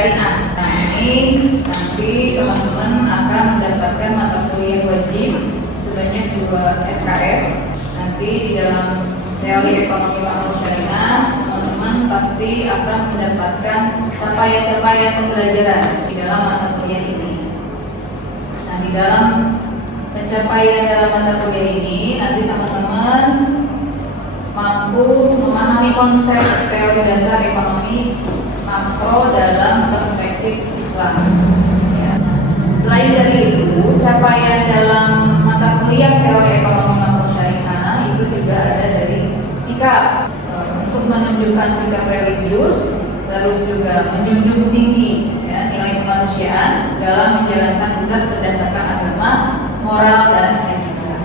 syariah. Nah, ini nanti teman-teman akan mendapatkan mata kuliah wajib sebanyak 2 SKS. Nanti di dalam teori ekonomi makro syariah, teman-teman pasti akan mendapatkan capaian-capaian pembelajaran di dalam mata kuliah ini. Nah, di dalam pencapaian dalam mata kuliah ini, nanti teman-teman mampu memahami konsep teori dasar ekonomi makro dalam perspektif Islam. Ya. Selain dari itu, capaian dalam mata kuliah teori ekonomi makro syariah itu juga ada dari sikap untuk menunjukkan sikap religius, terus juga menjunjung tinggi ya, nilai kemanusiaan dalam menjalankan tugas berdasarkan agama, moral dan etika.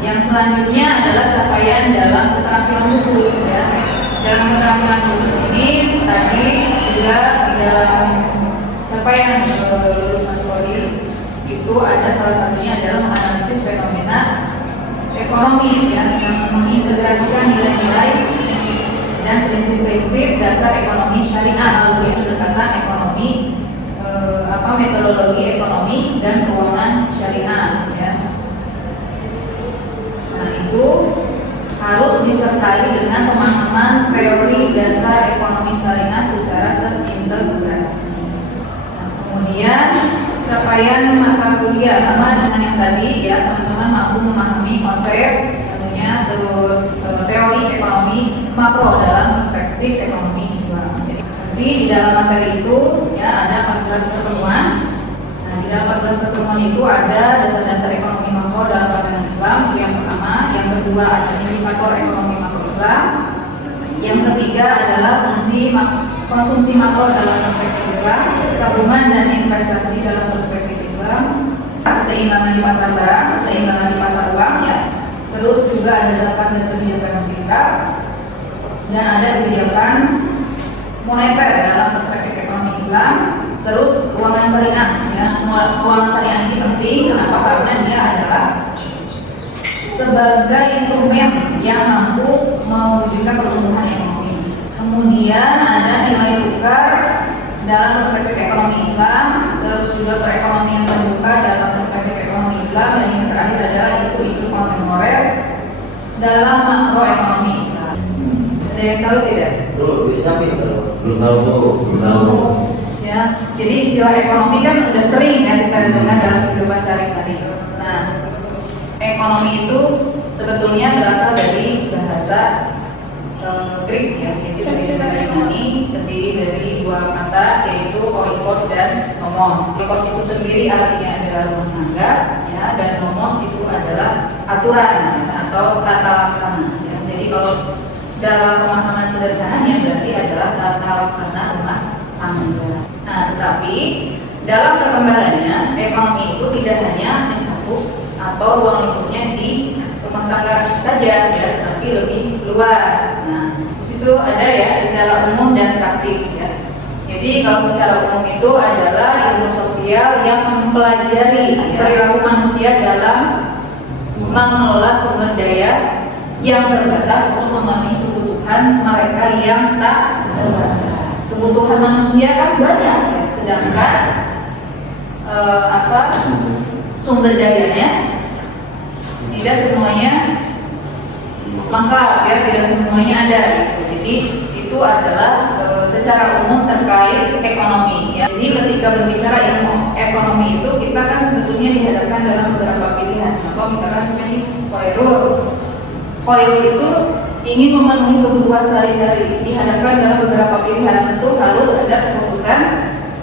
Yang selanjutnya adalah capaian dalam keterampilan khusus ya. Dalam keterampilan khusus ini tadi juga di dalam capaian lulusan prodi itu ada salah satunya adalah menganalisis fenomena ekonomi ya, yang mengintegrasikan nilai-nilai dan prinsip-prinsip dasar ekonomi syariah melalui pendekatan ekonomi metodologi ekonomi dan keuangan syariah ya. Nah, itu harus disertai dengan pemahaman teori dasar ekonomi syariah secara terintegrasi. Nah, kemudian capaian mata kuliah sama dengan yang tadi ya, teman-teman mampu memahami konsep tentunya, terus teori ekonomi makro dalam perspektif ekonomi Islam. Jadi nanti di dalam materi itu ya ada 14 pertemuan. Nah, di dalam 14 pertemuan itu ada dasar-dasar ekonomi makro dalam pandangan Islam, itu yang pertama. Yang kedua ada indikator ekonomi makro Islam. Yang ketiga adalah konsumsi makro dalam perspektif Islam, tabungan dan investasi dalam perspektif Islam, keseimbangan di pasar barang, keseimbangan di pasar uang ya. Terus juga ada 8 dan kebijakan fiskal, dan ada kebijakan moneter dalam perspektif ekonomi Islam. Terus keuangan syariah ya. Keuangan syariah ini penting kenapa? Karena dia adalah sebagai instrumen yang mampu mewujudkan pertumbuhan ekonomi. Kemudian ada nilai tukar dalam perspektif ekonomi Islam, terus juga perekonomian terbuka dalam perspektif ekonomi Islam, dan yang terakhir adalah isu-isu kontemporer dalam makroekonomi Islam. Ada yang tahu tidak? Belum tahu. Ya, jadi istilah ekonomi kan udah sering ya kita dengar dalam kehidupan sehari-hari. Nah, ekonomi itu sebetulnya berasal dari bahasa Greek ya, yaitu dari money, terdiri dari 2 kata yaitu oikos dan nomos. Oikos itu sendiri artinya adalah rumah tangga ya, dan nomos itu adalah aturan ya, atau tata laksana ya. Jadi kalau dalam pemahaman sederhananya berarti adalah tata laksana rumah tangga. Nah, tetapi dalam perkembangannya ekonomi itu tidak hanya mencakup atau ruang lingkupnya di rumah tangga saja ya, tapi lebih luas. Nah, di situ ada ya secara umum dan praktis ya. Jadi kalau secara umum itu adalah ilmu sosial yang mempelajari perilaku manusia dalam mengelola sumber daya yang terbatas untuk memenuhi kebutuhan mereka yang tak terbatas. Kebutuhan manusia kan banyak ya, sedangkan sumber dayanya tidak semuanya lengkap ya, tidak semuanya ada gitu. Jadi itu adalah secara umum terkait ekonomi ya. Jadi ketika berbicara ilmu ekonomi itu kita kan sebetulnya dihadapkan dalam beberapa pilihan. Atau misalkan ini Khairul itu ingin memenuhi kebutuhan sehari-hari, dihadapkan dalam beberapa pilihan. Tentu harus ada keputusan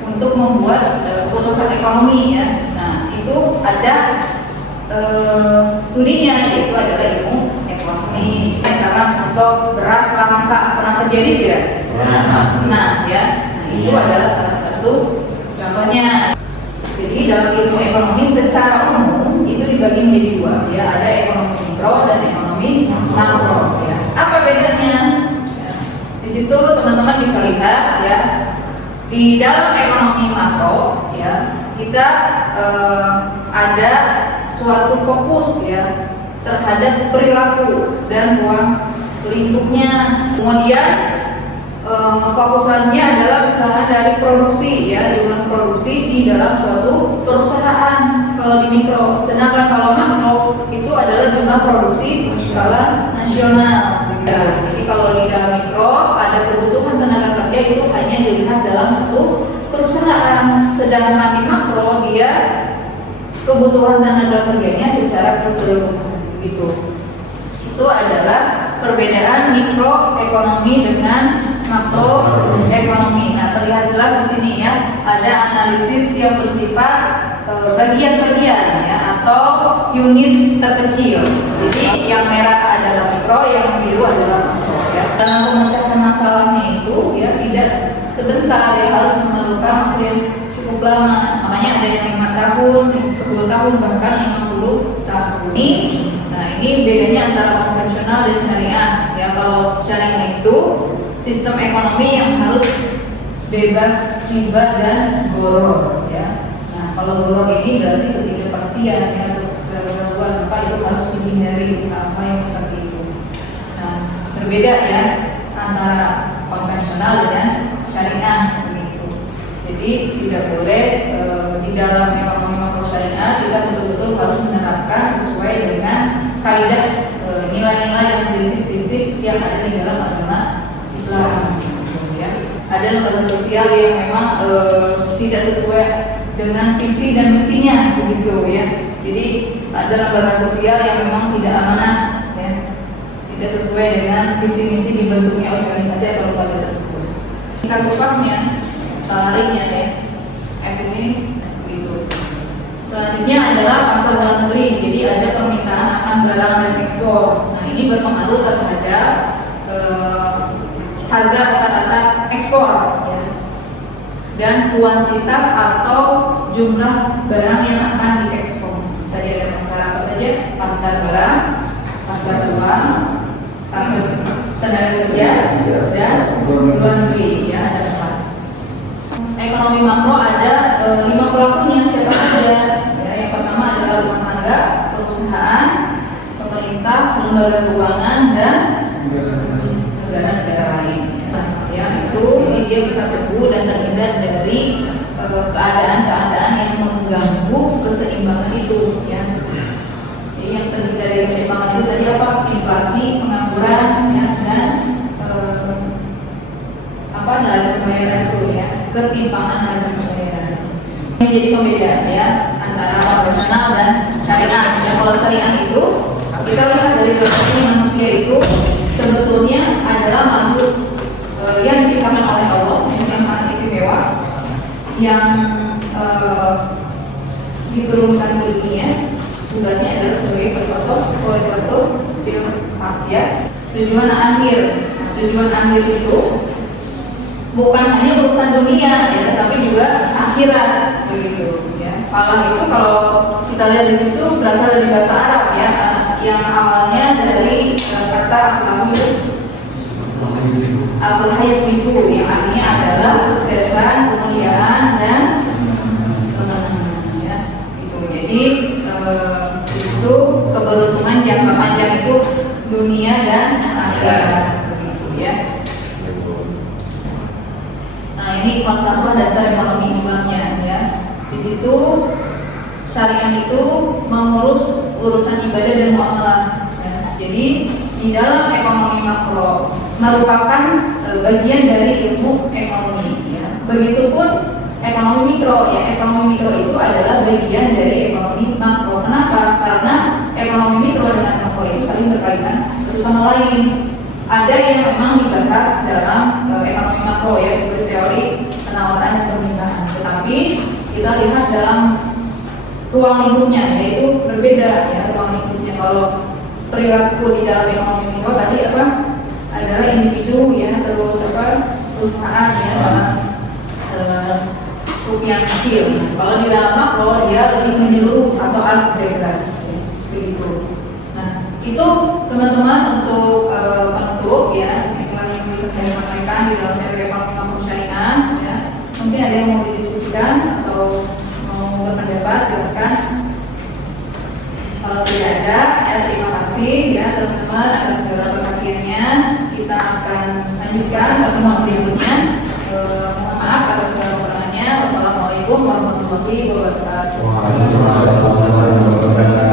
untuk membuat keputusan ekonomi ya. Nah, itu ada studinya, yaitu adalah ilmu ekonomi. Misalkan contoh beras langka pernah terjadi tidak? Nah ya, itu adalah salah satu contohnya. Jadi dalam ilmu ekonomi secara umum itu dibagi menjadi 2 ya, ada ekonomi mikro dan ekonomi makro ya. Apa bedanya? Ya, di situ teman-teman bisa lihat ya, di dalam ekonomi makro ya kita ada suatu fokus ya terhadap perilaku dan ruang lingkupnya. Kemudian fokusannya adalah misalnya dari produksi di dalam suatu perusahaan kalau di mikro. Sedangkan kalau makro itu adalah jumlah produksi skala nasional. Jadi kalau di dalam mikro ada kebutuhan tenaga kerja itu hanya dilihat dalam satu perusahaan, sedangkan di makro dia kebutuhan tenaga kerjanya secara keseluruhan gitu. Itu adalah perbedaan mikroekonomi dengan makroekonomi. Nah, terlihat jelas di sini ya, ada analisis yang bersifat bagian-bagian ya atau unit terkecil. Jadi yang merah adalah mikro, yang biru adalah makro ya. Dalam memecahkan masalahnya itu ya tidak sebentar, ya harus memerlukan waktu yang cukup lama. Makanya ada yang 5 tahun, 10 tahun, bahkan 50 tahun. Nah, ini bedanya antara konvensional dan syariah. Ya, kalau syariah itu sistem ekonomi yang harus bebas riba dan gharar ya. Nah, kalau gharar ini berarti ketidakpastian ya, keraguan apa itu harus dihindari, apa yang seperti itu. Nah, berbeda ya antara konvensional dengan syariah begitu. Jadi tidak boleh di dalam ekonomi makro syariah kita betul-betul harus menerapkan sesuai dengan kaidah nilai-nilai dan prinsip-prinsip yang ada di dalam agama Islam. Ya. Ada lembaga sosial yang memang tidak sesuai dengan visi dan misinya begitu ya. Jadi ada lembaga sosial yang memang tidak amanah ya, tidak sesuai dengan visi misi dibentuknya organisasi atau lembaga tersebut. Tingkat upahnya, salarinya ya, ini gitu. Selanjutnya adalah pasar luar negeri. Jadi ada permintaan akan barang dan ekspor. Nah, ini berpengaruh terhadap harga rata-rata ekspor ya, dan kuantitas atau jumlah barang yang akan diekspor. Tadi ada pasar apa saja? Pasar barang, pasar uang, pasar tenaga kerja, dan luar negeri ya, ada 4. Ekonomi makro ada 5 pelakunya, siapa saja ya. Yang pertama adalah rumah tangga, perusahaan, pemerintah, lembaga keuangan, dan negara-negara lain ya. Ini dia bisa tumbuh dan terhindar dari keadaan-keadaan yang mengganggu keseimbangan itu ya. Jadi yang terhindar dari keseimbangan itu tadi apa? Inflasi, pengangguran ya, dan neraca pembayaran itu ya, ketimpangan neraca pembayaran. Ini jadi pembeda ya antara konvensional dan syariah. Ya, kalau syariah itu kita lihat dari filosofi manusia itu sebetulnya adalah makhluk yang diciptakan oleh Allah yang sangat istimewa, yang diturunkan ke dunia. Tugasnya adalah sebagai koordinator fil ya. Tujuan akhir. Nah, tujuan akhir itu bukan hanya urusan dunia ya, tetapi juga akhirat begitu ya. Falah itu kalau kita lihat di situ berasal dari bahasa Arab ya, yang awalnya dari kata aflahayafliku yang artinya adalah suksesan, kemuliaan, dan kemenangan ya. Gitu. Jadi itu keberuntungan jangka panjang itu dunia dan akhirat begitu ya. Nah, ini falsafah dasar ekonomi Islamnya ya. Di situ syariah itu mengurus urusan ibadah dan muamalah ya. Jadi di dalam ekonomi makro merupakan bagian dari ilmu ekonomi ya. Begitupun ekonomi mikro ya. Ekonomi mikro itu adalah bagian dari ekonomi makro. Kenapa? Karena ekonomi mikro dengan makro itu saling berkaitan satu sama lain. Ada yang memang dibahas dalam ekonomi makro ya, seperti teori penawaran dan permintaan. Tetapi kita lihat dalam ruang lingkupnya, yaitu berbeda ya ruang lingkupnya. Kalau perilaku di dalam ekonomi mikro tadi apa? Adalah individu ya, terus perusahaan ya dalam skup yang kecil. Kalau di dalam makro dia lebih menyeluruh atau agregat begitu. Nah, itu teman-teman untuk penutup ya, kesimpulan yang bisa saya sampaikan di dalam teori ekonomi makro syariah ya. Mungkin ada yang mau didiskusikan atau mau berpendapat, silakan. Kalau sudah ada ya, terima kasih ya teman-teman atas segala perhatiannya. Kita akan lanjutkan pertemuan berikutnya. Mohon maaf atas segala kekurangannya. Wassalamualaikum Wassalamualaikum warahmatullahi wabarakatuh. Waalaikumsalam warahmatullahi wabarakatuh.